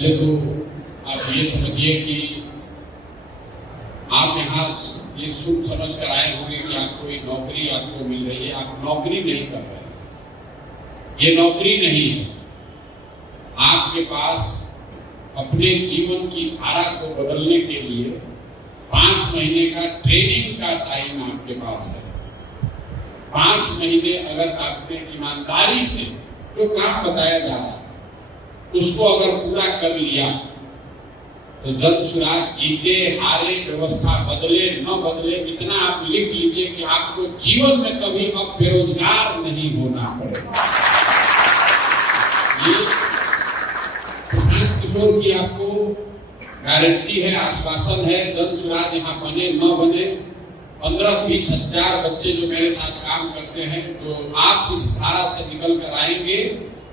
पहले तो आप ये समझिए कि आप यहाँ ये सुन समझ कर आए होंगे कि आपको एक नौकरी आपको मिल रही है। आप नौकरी नहीं कर रहे हैं, ये नौकरी नहीं है। आपके पास अपने जीवन की धारा को बदलने के लिए 5 महीने का ट्रेनिंग का टाइम आपके पास है। 5 महीने अगर आपने ईमानदारी से जो काम बताया जा रहा है उसको अगर पूरा कर लिया तो जन सुराज जीते हारे, व्यवस्था बदले न बदले, इतना आप लिख लीजिए कि आपको जीवन में कभी अब बेरोजगार नहीं होना पड़ेगा। ये प्रशांत किशोर की आपको गारंटी है, आश्वासन है। जन सुराज यहाँ बने न बने, 15-20 हजार बच्चे जो मेरे साथ काम करते हैं, जो आप इस धारा से निकल कर आएंगे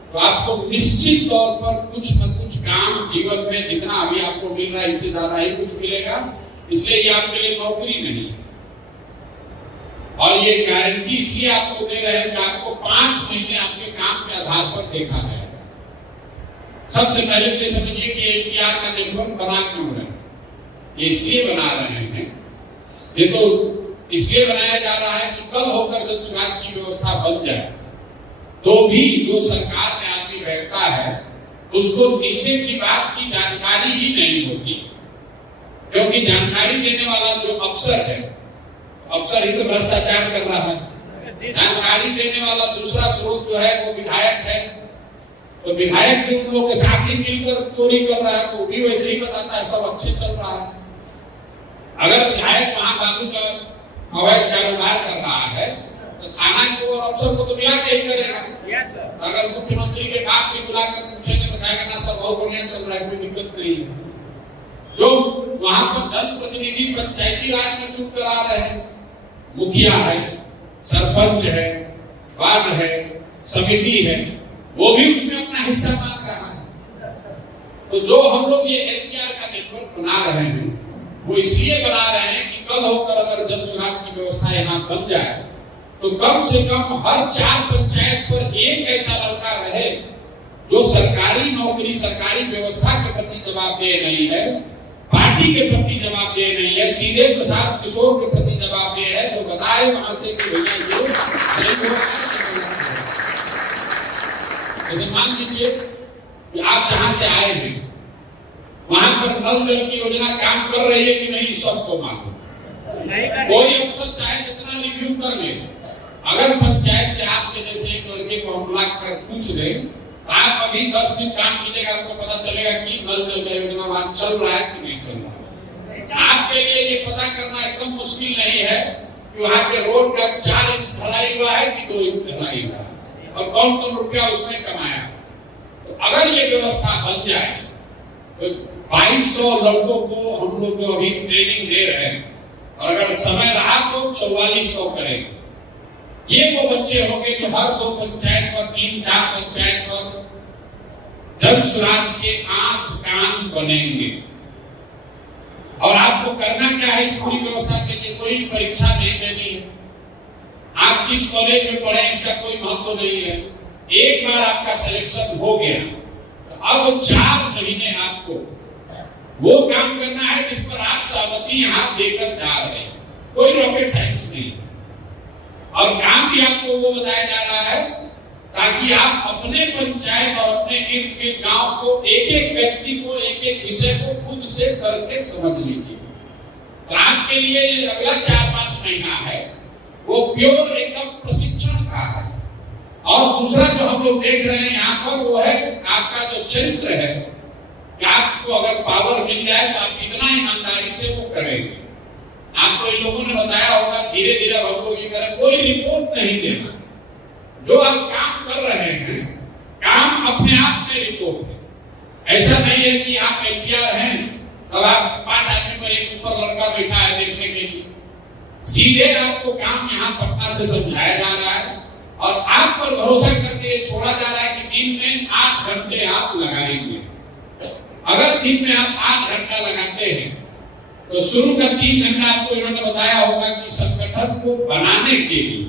तो आपको निश्चित तौर पर कुछ न कुछ काम जीवन में, जितना अभी आपको मिल रहा है इससे ज्यादा ही कुछ मिलेगा। इसलिए ये आपके लिए नौकरी नहीं है। और ये गारंटी इसलिए आपको दे रहे हैं कि आपको 5 महीने आपके काम के आधार पर देखा जाएगा। सबसे पहले तो समझिए कि एनपीआर का नेटवर्क बना क्यों रहे हैं। ये इसलिए बना रहे हैं, ये तो इसलिए बनाया जा रहा है कि कल होकर जब सुराज की व्यवस्था बन जाए तो भी जो सरकार में आदमी बैठता है उसको नीचे की बात की जानकारी ही नहीं होती, क्योंकि जानकारी देने वाला जो अफसर है, अफसर ही तो भ्रष्टाचार कर रहा है। जानकारी देने वाला दूसरा स्रोत जो है वो विधायक है, तो विधायक भी उन लोगों के साथ ही मिलकर चोरी कर रहा है, तो भी वैसे ही बताता है सब अच्छे चल रहा है। अगर विधायक वहां बाबू का अवैध कारोबार कर रहा है तो थाना को और अफसर को तो मिला के ही करेगा। अगर मुख्यमंत्री के बाप भी बुलाकर पूछेंगे तो कहेगा ना सब बहुत बढ़िया चल रहा है, कोई दिक्कत नहीं है। जो वहां पर जनप्रतिनिधि पंचायती राज में चुप करा रहे हैं, मुखिया है, सरपंच है, वार्ड है, समिति है, वो भी उसमें अपना हिस्सा मांग रहा है। तो जो हम लोग ये एनपीआर का नेटवर्क बना रहे हैं वो इसलिए बना रहे हैं कि कल होकर अगर जन सुराज की व्यवस्था यहाँ बन जाए तो कम से कम हर 4 पंचायत पर एक ऐसा लड़का रहे जो सरकारी नौकरी, सरकारी व्यवस्था के प्रति जवाबदेह नहीं है, पार्टी के प्रति जवाबदेह नहीं है, सीधे प्रशांत किशोर के प्रति जवाबदेह है, जो बताए वहां से कि भैया ये मान लीजिए कि आप जहां से आए हैं वहां पर नल जल की योजना काम कर रही है कि नहीं, सबको मालूम। कोई अफसर चाहे जितना रिव्यू कर ले, अगर पंचायत से आपके जैसे एक लड़के को हम बुला कर पूछ दें आप अभी 10 दिन काम कीजिएगा, आपको पता चलेगा कि नल जल का योजना वहां चल रहा है कि नहीं चल रहा है। आपके लिए ये पता करना एकदम मुश्किल नहीं है कि वहां के रोड का 4 इंच ढलाई हुआ है कि 2 इंच ढलाई हुआ है और कौन कौन रुपया उसने कमाया। तो अगर ये व्यवस्था बन जाए तो 2200 लड़कों को हम लोग जो अभी ट्रेनिंग दे रहे हैं, और अगर समय रहा तो 4400 करेंगे। ये वो बच्चे होंगे जो हर 2 पंचायत पर, 3-4 पंचायत पर जन सुराज के आंख कान बनेंगे। और आपको करना क्या है इस पूरी व्यवस्था के लिए? कोई परीक्षा नहीं देनी है, आप किस कॉलेज में पढ़े इसका कोई महत्व नहीं है। एक बार आपका सिलेक्शन हो गया तो अब 4 महीने आपको वो काम करना है जिस पर आप सहमति यहां देकर जा रहे हैं। कोई रॉकेट साइंस नहीं है, और काम भी आपको वो बताया जा रहा है ताकि आप अपने पंचायत और अपने इर्द गिर्द गांव को, एक एक व्यक्ति को, एक एक विषय को खुद से करके समझ लीजिए। तो आपके लिए ये अगला 4-5 महीना है वो प्योर एकदम प्रशिक्षण का है। और दूसरा जो हम लोग देख रहे हैं यहाँ पर वो है आपका जो चरित्र है कि आपको अगर पावर मिल जाए तो आप कितना ईमानदारी से वो करेंगे। आपको इन लोगों ने बताया होगा धीरे धीरे हम लोग ये करें, कोई रिपोर्ट नहीं देना। जो आप काम कर रहे हैं काम अपने आप में रिपोर्ट है। ऐसा नहीं है कि आप एनपीआर हैं तब आप 5 आदमी पर एक ऊपर लड़का बैठा है देखने के लिए। सीधे आपको काम यहाँ पटना से समझाया जा रहा है और आप पर भरोसा करके छोड़ा जा रहा है कि दिन में 8 घंटे आप लगाएंगे। अगर दिन में आप 8 घंटा लगाते हैं तो शुरू का 3 घंटा आपको इन्होंने बताया होगा कि संगठन को बनाने के लिए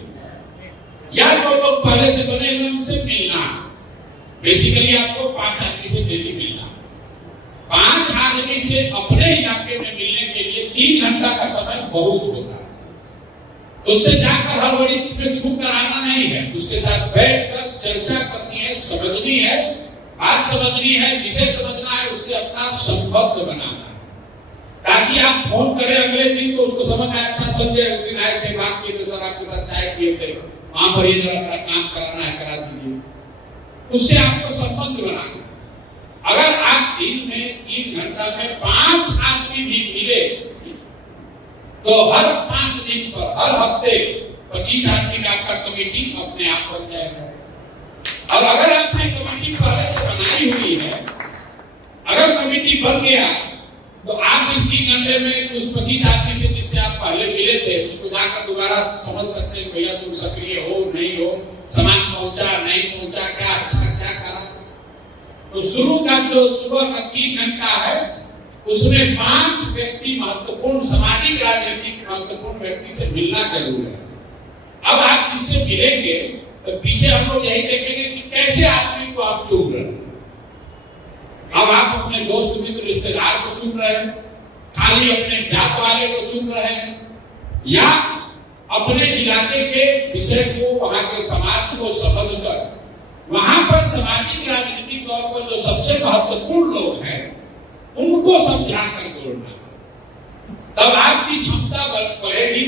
या जो लोग पहले से बने हुए उनसे मिलना, बेसिकली आपको 5 आदमी से डेली मिलना। आदमी से अपने इलाके में मिलने के लिए 3 घंटा का समय बहुत होता है। उससे जाकर हड़बड़ी में छू कर आना नहीं है, उसके साथ बैठकर चर्चा करनी है, समझनी है, बात समझनी है, विषय समझना है, उससे अपना संबंध बनाना है, ताकि आप फोन करें अगले दिन तो उसको समझ में अच्छा संजय उस दिन आए थे, बात किए थे, सर आपके साथ चाय पिए थे, वहां पर ये जरा मेरा काम कराना है, करा दीजिए। उससे आपको संबंध बनाना है। अगर आप दिन में 3 घंटा में 5 आदमी भी मिले तो हर 5 दिन पर हर हफ्ते 25 आदमी का आपका कमेटी अपने आप बन जाएगा। और अगर आपने कमेटी पहले से बनाई हुई है, अगर कमेटी बन गया तो आप इस 3 घंटे में उस 25 आदमी से जिससे आप पहले मिले थे उसको जाकर दोबारा समझ सकते हैं, भैया तुम सक्रिय हो नहीं हो, सामान पहुंचा नहीं पहुंचा, क्या अच्छा क्या करा। तो शुरू का जो सुबह का 3 घंटा है उसमें 5 व्यक्ति महत्वपूर्ण, सामाजिक राजनीतिक महत्वपूर्ण व्यक्ति से मिलना जरूर है। अब आप जिससे मिलेंगे तो पीछे हम लोग यही देखेंगे कि कैसे आदमी को आप चुन रहे हैं। अब आप अपने दोस्त मित्र रिश्तेदार को चुन रहे हैं, खाली अपने जात वाले को चुन रहे हैं, या अपने इलाके के विषय को, वहां के समाज को समझकर वहां पर सामाजिक राजनीतिक तौर पर जो सबसे महत्वपूर्ण लोग हैं उनको समझा कर जोड़ना, तब आपकी क्षमता बढ़ेगी।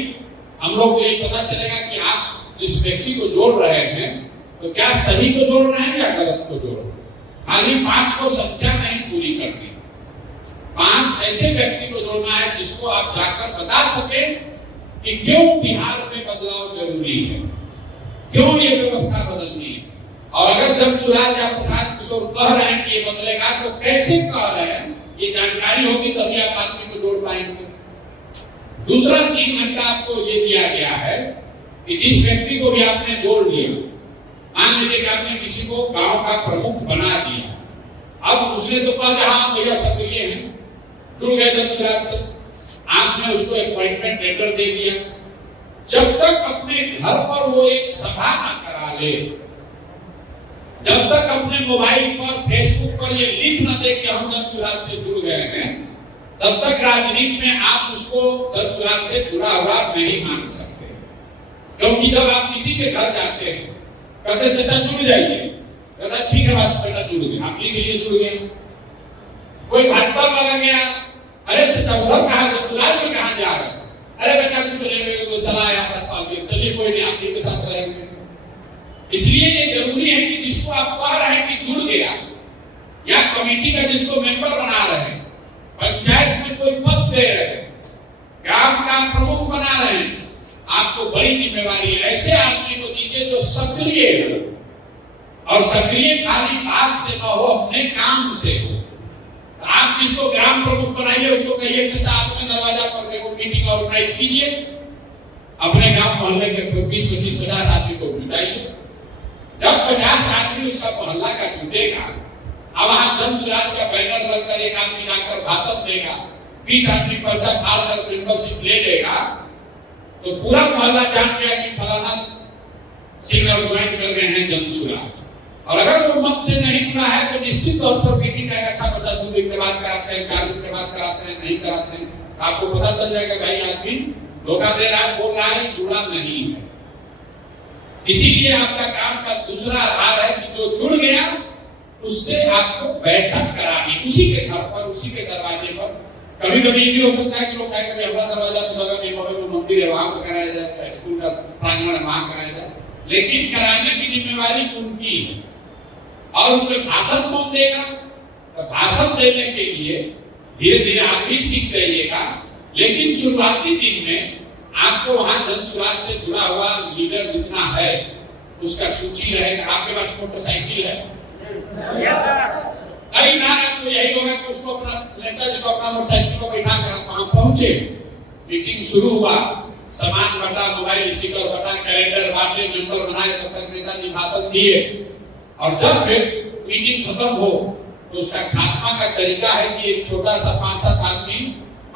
हम लोग को ये पता चलेगा कि आप जिस व्यक्ति को जोड़ रहे हैं तो क्या सही को जोड़ रहे हैं या गलत को जोड़ रहे हैं। खाली 5 को संख्या नहीं पूरी करनी, 5 ऐसे व्यक्ति को जोड़ना है जिसको आप जाकर बता सके कि क्यों बिहार में बदलाव जरूरी है, क्यों ये व्यवस्था बदलनी है। और अगर जब सुराज या प्रसाद किशोर कह रहे हैं कि ये बदलेगा तो कैसे कह रहे हैं, ये जानकारी होगी तभी आप आदमी को जोड़ पाएंगे। दूसरा 3 घंटा आपको ये दिया गया है कि जिस व्यक्ति को भी आपने जोड़ लिया, मान लीजिए कि आपने किसी को गांव का प्रमुख बना दिया, अब उसने तो कहा जहां भैया सक्रिय है, जुड़ गए जनसुराज से, आपने उसको अपॉइंटमेंट लेटर दे दिया। जब तक अपने घर पर वो एक सभा न करा ले, जब तक अपने मोबाइल पर फेसबुक पर ये लिख न दे कि हम जनसुराज से जुड़ गए हैं, तब तक राजनीति में आप उसको जनसुराज से जुड़ा हुआ नहीं मान सकते। क्योंकि जब आप किसी के घर जाते हैं, कहते चाचा जुड़ जाइए, कहता ठीक है बात बेटा जुड़ गए, आप लिख लिए जुड़ गए। कोई भाजपा वाला गया, अरे चाचा उधर कहा जनसुराज में कहा जा रहा है, अरे बेटा कुछ नहीं तो चला आया था, चलिए कोई नहीं आप के साथ रहेंगे। इसलिए ये जरूरी है कि जिसको आप कह रहे हैं कि जुड़ गया, या कमेटी का जिसको मेंबर बना रहे हैं, पंचायत में कोई पद दे रहे हैं, ग्राम का प्रमुख बना रहे हैं, आपको बड़ी जिम्मेवारी है ऐसे आदमी को दीजिए जो सक्रिय हो, और सक्रिय खाली बात से न हो, अपने काम से हो। तो आप जिसको ग्राम प्रमुख बनाइए उसको कहिए चाचा आपके दरवाजा पर देखो मीटिंग ऑर्गेनाइज कीजिए, अपने गांव मोहल्ले के 20, 25, 50 आदमी को जुटाइए। जब 50 आदमी उसका मोहल्ला का जुटेगा, अब वहां जनसुराज का बैनर लगकर एक आदमी जाकर भाषण देगा, 20 आदमी पर्चा फाड़ कर मेंबरशिप ले लेगा, तो पूरा मोहल्ला जान गया कि फलाना सिंह ज्वाइन कर गए हैं जनसुराज। और अगर वो मत से नहीं जुड़ा है तो निश्चित तौर पर मीटिंग का अच्छा बच्चा 2 दिन के बाद कराते हैं, 4 दिन के बाद कराते हैं, नहीं कराते हैं, आपको पता चल जाएगा भाई आदमी धोखा दे रहा है, बोल रहा है, जुड़ा नहीं है। इसीलिए आपका काम का दूसरा आधार है कि जो जुड़ गया उससे आपको बैठक करानी, उसी के घर पर, उसी के दरवाजे पर। कभी कभी ये भी हो सकता है कि लोग कहेंगे हमारा दरवाजा तो जगह नहीं, मगर वो मंदिर है वहां पर कराया जाए, स्कूल का प्रांगण है वहां कराया जाए, लेकिन कराने की जिम्मेवारी उनकी है। और उसमें भाषण कौन देगा? तो भाषण देने के लिए धीरे धीरे आप भी सीख रहिएगा, लेकिन शुरुआती दिन में आपको वहां जनसुराज से जुड़ा हुआ लीडर जितना है उसका सूची रहेगा। आपके पास मोटरसाइकिल है, कई बार आपको यही होगा कि उसको अपना नेता जी को अपना मोटरसाइकिल को बैठा कर वहां पहुंचे, मीटिंग शुरू हुआ, सामान बटा, मोबाइल स्टिकर बटा, कैलेंडर बांटे, मेंबर बनाए, तब तक नेताजी भाषण दिए, और जब मीटिंग खत्म हो तो उसका खात्मा का तरीका है कि एक छोटा सा 5-7 आदमी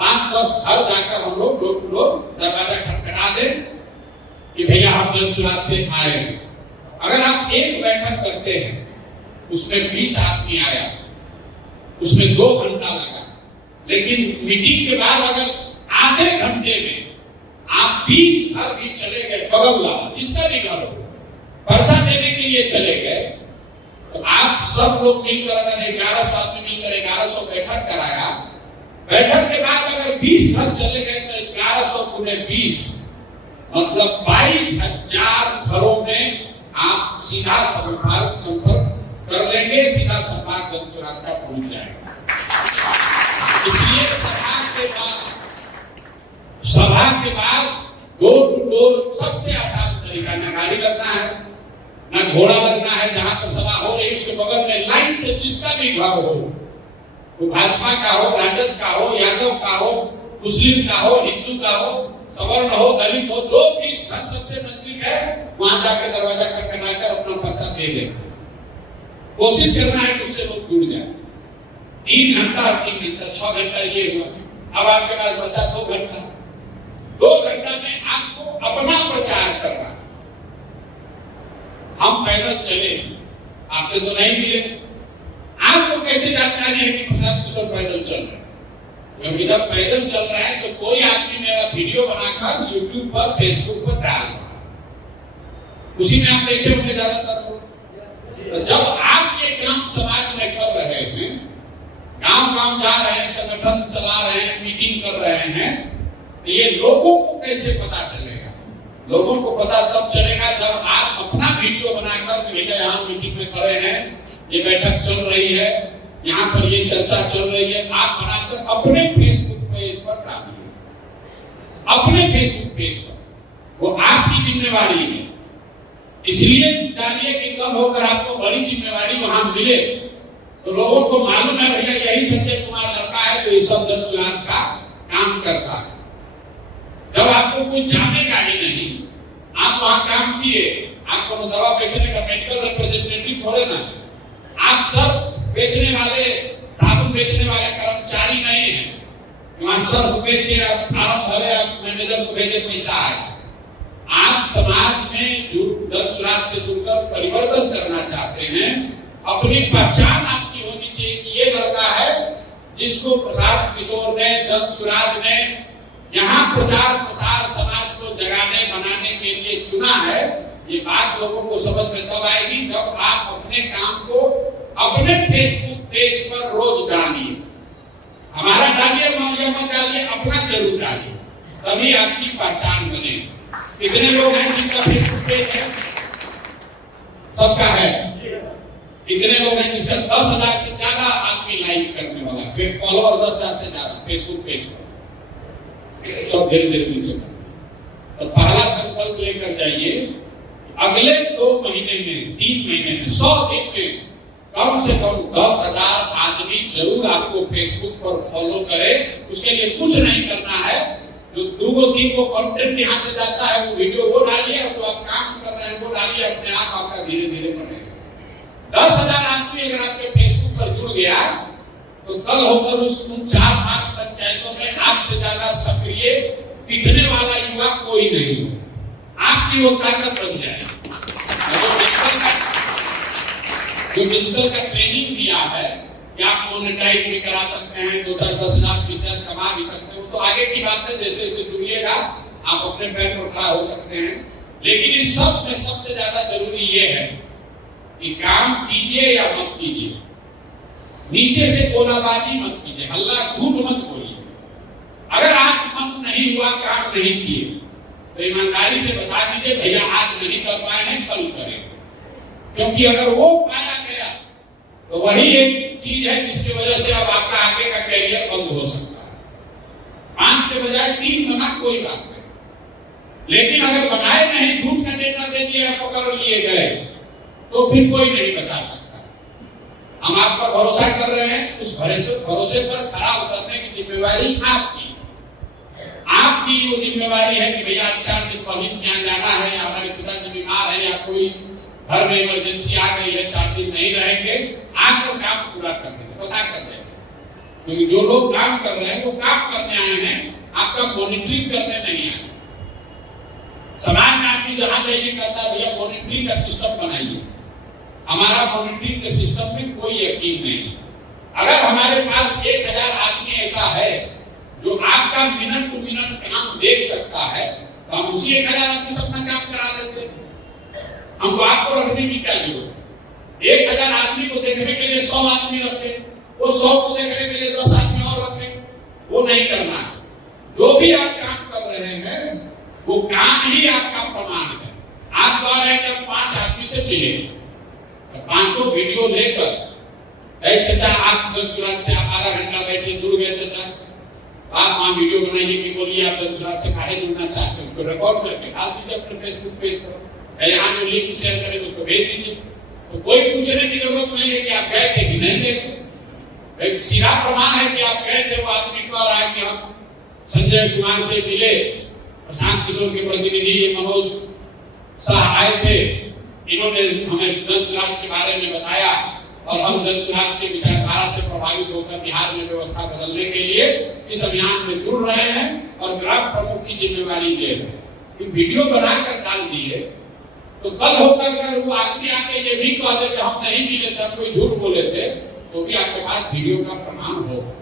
5-10 घर जाकर हम लोग डोर टू डोर दरवाजा खटखटा दे कि भैया हम जनसुराज से आए हैं। अगर आप एक बैठक करते हैं उसमें 20 आदमी आया, उसमें 2 घंटा लगा, लेकिन मीटिंग के बाद अगर आधे घंटे में आप 20 घर भी चले गए, बगल वाला जिसका भी घर हो, पर्चा देने के लिए चले गए, तो आप सब लोग मिलकर अगर 1100 आदमी मिलकर 1100 बैठक कराया, बैठक के बाद अगर 20 घर चले गए तो 1100 गुने 20 मतलब 22,000 घरों में आप सीधा संपर्क कर लेंगे, सीधा संपर्क जनसुराज का पहुंच जाएगा। इसलिए सभा के बाद डोर टू डोर सबसे आसान तरीका, न गाड़ी लगना है न घोड़ा लगना है, जहां पर सभा हो रही उसके बगल में लाइन से जिसका भी घर हो, वो भाजपा का हो, राजद का हो, यादव का हो, मुस्लिम का हो, हिंदू का हो, सवर्ण हो, दलित हो, जो भी घर सबसे नजदीक है वहां जाकर दरवाजा खटखटाकर अपना पर्चा दे देना। कोशिश करना है कि उससे लोग जुड़ जाए। 3 घंटा 6 घंटा ये हुआ, अब आपके पास बचा 2 घंटा। 2 घंटा में आपको अपना प्रचार करना। हम पैदल चले, आपसे तो नहीं मिले, आपको कैसे जानकारी है कि प्रसाद किशोर पैदल चल रहे हैं? क्योंकि जब पैदल चल रहा है तो कोई आदमी मेरा वीडियो बनाकर यूट्यूब पर, फेसबुक पर डाल रहा है, उसी में आप देखे होंगे ज्यादातर। तो जब आप ये काम समाज में कर रहे हैं, गांव-गांव जा रहे हैं, संगठन चला रहे हैं, मीटिंग कर रहे हैं, तो ये लोगों को कैसे पता चलेगा? लोगों को पता तब चलेगा जब आप अपना वीडियो बनाकर भैया यहाँ मीटिंग में खड़े हैं, ये बैठक चल रही है, यहाँ पर ये चर्चा चल रही है, आप बनाकर अपने फेसबुक पेज पर डालिए। अपने फेसबुक पेज पर, वो आपकी जिम्मेवारी है। इसलिए डालिए कि कल होकर आपको बड़ी जिम्मेवारी वहां मिले तो लोगों को मालूम है भैया यही संजय कुमार लड़का है जो ये सब जनसुराज का काम करता है। जब आपको कुछ जानेगा ही नहीं, आप वहां काम किए, आपको दवा बेचने का मेडिकल रिप्रेजेंटेटिव थोड़े ना है, आप सब बेचने वाले, साबुन बेचने वाले कर्मचारी नहीं है। वहां सर्फ बेचे, आप फार्म भरे, आप मैनेजर को भेजे, पैसा आए। आप समाज में जनसुराज से जुड़कर परिवर्तन करना चाहते हैं, अपनी पहचान आपकी होनी चाहिए कि ये लड़का है जिसको प्रसाद किशोर ने, जनसुराज ने यहाँ प्रचार प्रसार समाज को जगाने बनाने के लिए चुना है। ये बात लोगों को समझ में तब आएगी जब आप अपने काम को अपने फेसबुक पेज पर रोज डालिए। हमारा डालिए, मौलिया मत डालिए, अपना जरूर डालिए, तभी आपकी पहचान बनेगी। कितने लोग हैं जिनका फेसबुक पेज है? सबका है। कितने लोग हैं जिसका 10,000 से ज्यादा आदमी लाइक करने वाला, फिर फॉलोअर 10,000 से ज्यादा फेसबुक पेज पर? सब धीरे धीरे नीचे करते। तो पहला संकल्प लेकर जाइए, अगले 2 महीने में, 3 महीने में, 100 दिन में कम से कम 10,000 आदमी जरूर आपको फेसबुक पर फॉलो करे। उसके लिए कुछ नहीं करना है, जो 2-3 कंटेंट यहाँ से जाता है वो वीडियो वो डालिए, और जो आप काम कर रहे हैं वो डालिए, अपने आप आपका धीरे धीरे बढ़ेगा। 10,000 आदमी अगर आपके फेसबुक पर जुड़ गया तो कल होकर उस 4-5 पंचायतों में आपसे ज्यादा सक्रिय दिखने वाला युवा कोई नहीं हो, आपकी वो ताकत बन जाएगी। जो डिजिटल का ट्रेनिंग दिया है कि आप मोनेटाइज भी करा सकते हैं, 2-4-10,000 % कमा भी सकते हो, तो आगे की बात है, जैसे जैसे जुड़िएगा आप अपने पैर पर खड़ा हो सकते हैं। लेकिन इस सब में सबसे ज्यादा जरूरी ये है कि काम कीजिए या मत कीजिए, नीचे से कोलाबाजी मत कीजिए, हल्ला झूठ मत बोलिए। अगर आज मन नहीं हुआ, काम नहीं किए, तो ईमानदारी से बता दीजिए भैया आज नहीं कर पाए हैं, कल करेंगे। क्योंकि अगर वो पाया गया तो वही एक चीज है जिसकी वजह से अब आपका आगे का कैरियर बंद हो सकता है। 5 के बजाय 3 बना, कोई बात नहीं। लेकिन अगर बनाए नहीं, झूठ का डेटा दे दिया, पकड़ लिए गए, तो फिर कोई नहीं बचा सकता। हम आप पर भरोसा कर रहे हैं, उस भरोसे पर खरा उतरने की जिम्मेवारी आपकी। आपकी वो जिम्मेवारी है कि भैया 4 दिन पहले यहाँ जाना है, या हमारे पिताजी बीमार है, या कोई घर में इमरजेंसी आ गई है, 4 दिन नहीं रहेंगे, आकर काम पूरा कर देंगे, पता कर देंगे। क्योंकि जो लोग काम कर रहे हैं वो काम करने आए हैं, आपका मॉनिटरिंग करने नहीं आए। समाज में आदमी जहां जाइए कहता है भैया मॉनिटरिंग का सिस्टम बनाइए। हमारा मॉनिटरिंग के सिस्टम में कोई यकीन नहीं। अगर हमारे पास 1000 आदमी ऐसा है उसी 1000 आदमी से अपना काम करा लेते। हमको आपको रखने की क्या जरूरत है? 1000 आदमी को देखने के लिए 100 आदमी रखे, वो 100 को देखने के लिए 10 आदमी और रखे। वो नहीं करना है। जो भी आप काम कर रहे हैं वो काम ही आपका प्रमाण है। आप कह रहे हैं कि हम 5 आदमी से मिले, तो 5 वीडियो लेकर, चचा आप दंसुराज से आप आधा घंटा बैठे, जुड़ गए चचा, आप वहां वीडियो बनाइए कि बोलिए आप दंसुराज से काहे जुड़ना चाहते हैं, उसको रिकॉर्ड करके डाल दीजिए अपने फेसबुक पेज पर, यहाँ जो लिंक शेयर करेंगे उसको भेज दीजिए। तो कोई पूछने की जरूरत नहीं है कि आप गए थे कि नहीं गए थे। सीधा प्रमाण है कि आप गए थे। वो आदमी कह रहा है कि हम संजय कुमार से मिले, प्रशांत किशोर के प्रतिनिधि मनोज शाह आए थे, इन्होंने हमें दंसुराज के बारे में बताया और हम दंसुराज के विचारधारा से प्रभावित होकर बिहार में व्यवस्था बदलने के लिए इस अभियान में जुड़ रहे हैं और ग्राम प्रमुख की जिम्मेवारी ले रहे हैं। वीडियो बनाकर डाल दिए तो कल होकर अगर वो आदमी आके ये भी कह दे कि हम नहीं मिले थे, कोई झूठ बोले थे, तो भी आपके पास वीडियो का प्रमाण होगा।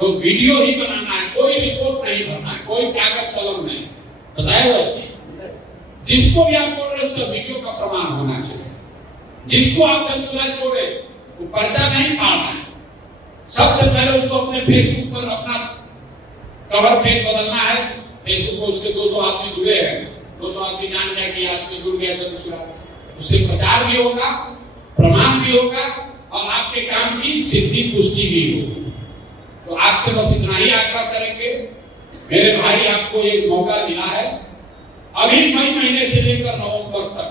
तो वीडियो ही बनाना है, कोई रिपोर्ट नहीं भरना है, कोई कागज कलम नहीं। बताया जिसको भी आप बोल रहे उसका वीडियो का प्रमाण होना चाहिए। जिसको आप दंसुराज जोड़े वो पर्चा नहीं फाड़ना है। सबसे पहले उसको अपने फेसबुक पर अपना कवर पेज बदलना है। फेसबुक पर उसके 200 आदमी जुड़े हैं, 200 आदमी जान गया कि आदमी जुड़ गया दंसुराज, उससे प्रचार भी होगा, प्रमाण भी होगा और आपके काम की सिद्धि पुष्टि भी होगी। तो आपसे बस इतना ही आग्रह करेंगे मेरे भाई, आपको एक मौका मिला है। अभी मई महीने से लेकर नवंबर तक,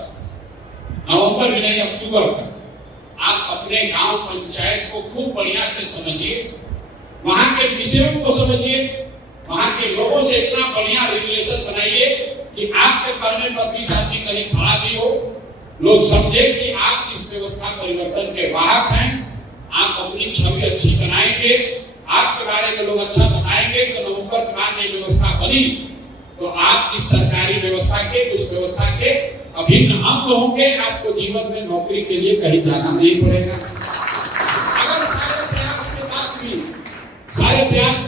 नवंबर में नहीं अक्टूबर तक आप अपने गांव पंचायत को खूब बढ़िया से समझिए, वहां के विषयों को समझिए, वहां के लोगों से इतना बढ़िया रिलेशन बनाइए कि आपके कहने पर 20 आदमी कहीं खड़ा भी हो, लोग समझे कि आप इस व्यवस्था परिवर्तन के वाहक हैं। आप अपनी छवि अच्छी बनाएंगे, आपके बारे में लोग अच्छा बताएंगे, तो नवंबर के बाद ये व्यवस्था बनी तो आप इस सरकारी व्यवस्था के, उस व्यवस्था के अभिन्न अंग होंगे। आपको जीवन में नौकरी के लिए कहीं जाना नहीं पड़ेगा। अगर सारे प्रयास के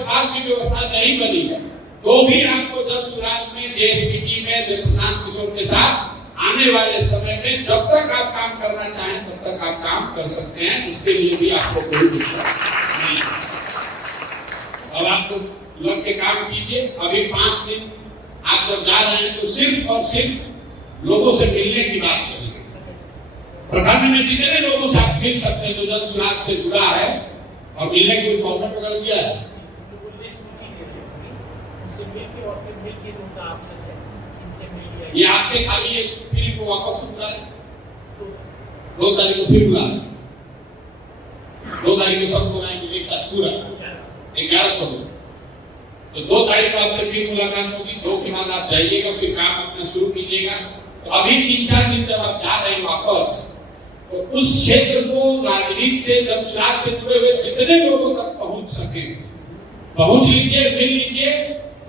बाद भी व्यवस्था नहीं बनी तो भी आपको दंसुराज में, जेएसपीटी में, प्रशांत किशोर के साथ आने वाले समय में जब तक आप काम करना चाहें तब तक आप काम कर सकते हैं। उसके लिए भी आपको कोई दिक्कत नहीं। अब आप लग के काम कीजिए। अभी 5 दिन आप जब जा रहे हैं तो सिर्फ और सिर्फ लोगों से मिलने की बात करिए। प्रखंड में जितने लोगों से आप मिल सकते हैं जो दंसुराज से जुड़ा है और मिलने की फॉर्मेट वगैरह दिया है, ये आपसे खाली एक फिर को वापस बुला रहे, 2 तारीख को फिर बुला रहे, 2 तारीख को सब बुलाएंगे एक साथ पूरा 1100 लोग। तो 2 तारीख को आपसे फिर मुलाकात होगी, 2 के बाद आप जाइएगा, फिर काम अपना शुरू कीजिएगा। तो अभी 3-4 दिन जब आप जा रहे हैं वापस, तो उस क्षेत्र को राजनीति से, दंसुराज से जुड़े हुए जितने लोगों तक पहुंच सके पहुंच लीजिए, मिल लीजिए।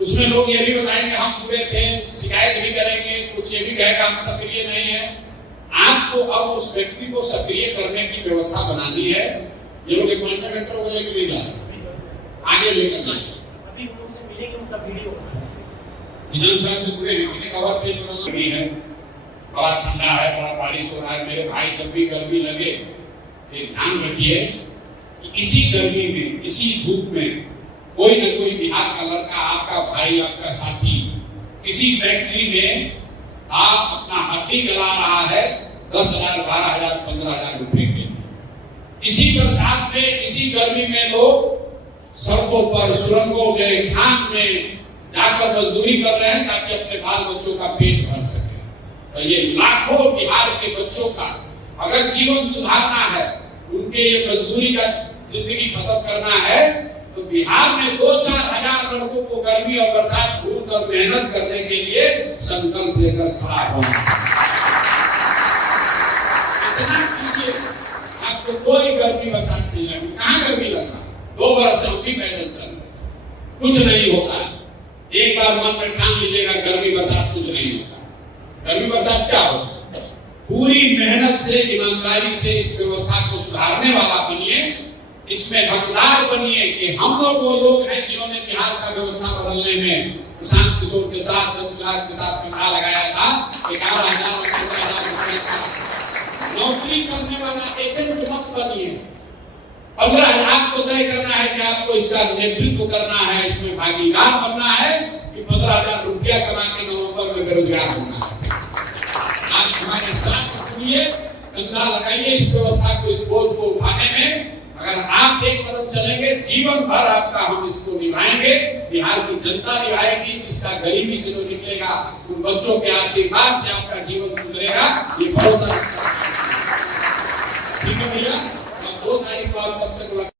उसमें लोग ये भी बताएंगे हम जुड़े थे, शिकायत भी करेंगे, कुछ ये भी कहेगा हम सक्रिय नहीं है। आपको अब उस व्यक्ति को सक्रिय करने की व्यवस्था बनानी है। ये लोग एक महीने में वो लेकर नहीं जा रहे, आगे लेकर जाएंगे। दंसुराज से जुड़े हैं, कवर पेज बदलनी है, बड़ा ठंडा है, बड़ा बारिश हो रहा है। मेरे भाई जब भी गर्मी लगे ये ध्यान रखिए कि इसी गर्मी में, इसी धूप में कोई न कोई बिहार का लड़का, आपका भाई, आपका साथी किसी फैक्ट्री में आप अपना हड्डी गला रहा है 10,000, 12,000, 15,000 रुपए के लिए। इसी बरसात में, इसी गर्मी में लोग सड़कों पर, सुरंगों में, खान में जाकर मजदूरी कर रहे हैं ताकि अपने बाल बच्चों का पेट भर सके। तो ये लाखों बिहार के बच्चों का अगर जीवन सुधारना है, उनके ये मजदूरी का जिंदगी खत्म करना है, तो बिहार में 2-4 हजार लड़कों को गर्मी और बरसात भूल कर मेहनत करने के लिए संकल्प लेकर खड़ा होना। इतना कीजिए, आपको कोई गर्मी बरसात नहीं लगी। कहाँ गर्मी लग रहा है? 2 बरस से हम भी पैदल चल रहे, कुछ नहीं होता है। एक बार मन में ठान लीजिएगा गर्मी बरसात कुछ नहीं होता। गर्मी बरसात क्या होता है? पूरी मेहनत से, ईमानदारी से इस व्यवस्था को सुधारने वाला बनिए, इसमें हकदार बनिए कि हम लोग वो लोग हैं जिन्होंने बिहार का व्यवस्था बदलने में प्रशांत किशोर के साथ, चंद्रशेखर के साथ कंधा लगाया था। 11,000 नौकरी करने वाला एजेंट मत बनिए। 15,000 को तय करना है कि आपको इसका नेतृत्व करना है, इसमें भागीदार बनना है कि 15,000 रुपया कमा के नवंबर में बेरोजगार होना है। आज हमारे साथ जुड़िए, कंधा लगाइए इस व्यवस्था को, इस बोझ को उठाने में। अगर आप एक कदम चलेंगे, जीवन भर आपका हम इसको निभाएंगे, बिहार की जनता निभाएगी। जिसका गरीबी से जो निकलेगा, उन बच्चों के आशीर्वाद से आपका जीवन सुधरेगा, ये भरोसा। ठीक है भैया, 2 तारीख को आप सबसे